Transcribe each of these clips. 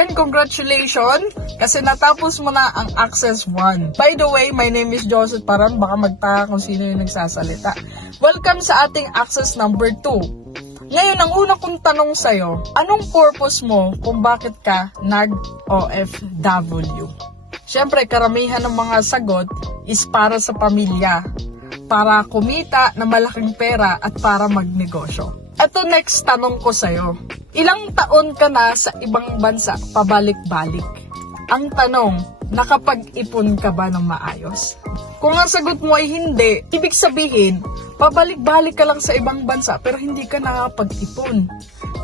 ayan, congratulations kasi natapos mo na ang Access 1. By the way, my name is Joseph Paran. Baka magtaka kung sino yung nagsasalita. Welcome sa ating Access number 2. Ngayon, ang una kong tanong sa'yo, anong purpose mo kung bakit ka nag-OFW? Siyempre, karamihan ng mga sagot is para sa pamilya, para kumita na malaking pera at para magnegosyo. Ito next tanong ko sa'yo. Ilang taon ka na sa ibang bansa pabalik-balik? Ang tanong, nakapag-ipon ka ba ng maayos? Kung ang sagot mo ay hindi, ibig sabihin, pabalik-balik ka lang sa ibang bansa pero hindi ka nakapag-ipon.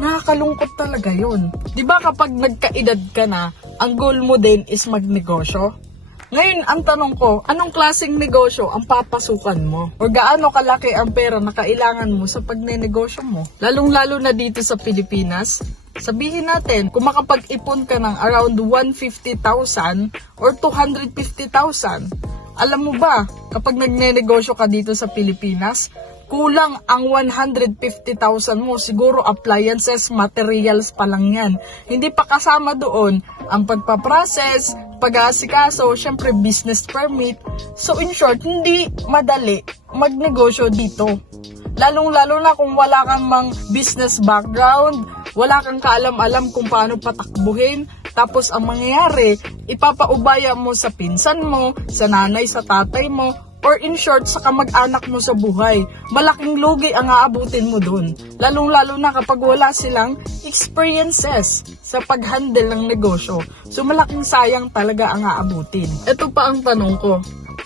Nakakalungkot talaga yun. Diba kapag nagkaedad ka na, ang goal mo din is magnegosyo? Ngayon, ang tanong ko, anong klaseng negosyo ang papasukan mo? O gaano kalaki ang pera na kailangan mo sa pagnenegosyo mo? Lalong-lalo na dito sa Pilipinas, sabihin natin, kung makapag-ipon ka ng around 150,000 or 250,000, alam mo ba, kapag nagnenegosyo ka dito sa Pilipinas, kulang ang 150,000 mo. Siguro appliances, materials pa lang yan. Hindi pa kasama doon ang pagpaprocess, pag-aasikaso, syempre business permit. So in short, hindi madali magnegosyo dito. Lalong-lalo na kung wala kang mang business background, wala kang kaalam-alam kung paano patakbuhin. Tapos ang mangyayari, ipapaubaya mo sa pinsan mo, sa nanay, sa tatay mo, or in short, sa kamag-anak mo sa buhay. Malaking lugi ang aabutin mo dun. Lalong-lalo na kapag wala silang experiences sa pag-handle ng negosyo. So malaking sayang talaga ang aabutin. Ito pa ang tanong ko.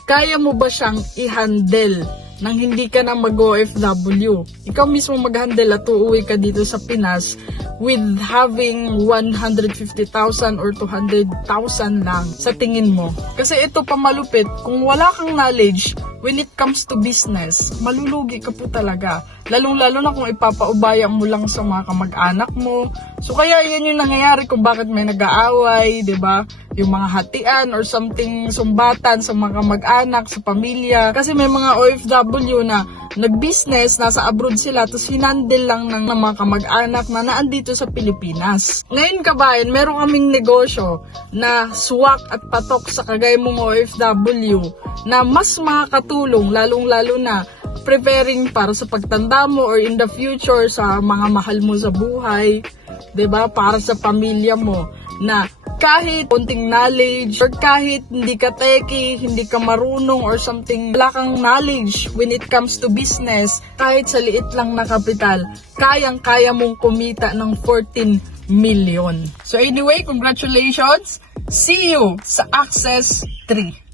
Kaya mo ba siyang i-handle nang hindi ka na mag-OFW? Ikaw mismo mag-handle at uuwi ka dito sa Pinas with having 150,000 or 200,000 lang sa tingin mo. Kasi ito pa malupit, kung wala kang knowledge when it comes to business, malulugi ka po talaga. Lalong-lalo na kung ipapaubaya mo lang sa mga kamag-anak mo. So kaya yan yung nangyayari kung bakit may nag-aaway, 'di ba? Yung mga hatian or something, sumbatan sa mga kamag-anak, sa pamilya. Kasi may mga OFW na nag-business, nasa abroad sila, tapos hinandle lang ng mga kamag-anak na naandito sa Pilipinas. Ngayon kabayan, meron kaming negosyo na swak at patok sa kagaya mong OFW na mas makakatulong, lalong-lalo na preparing para sa pagtanda mo or in the future sa mga mahal mo sa buhay, 'di ba? Para sa pamilya mo na kahit konting knowledge or kahit hindi ka techie, hindi ka marunong or something, wala kang knowledge when it comes to business, kahit sa liit lang na kapital, kayang-kaya mong kumita ng 14 million. So anyway, congratulations! See you sa Access 3.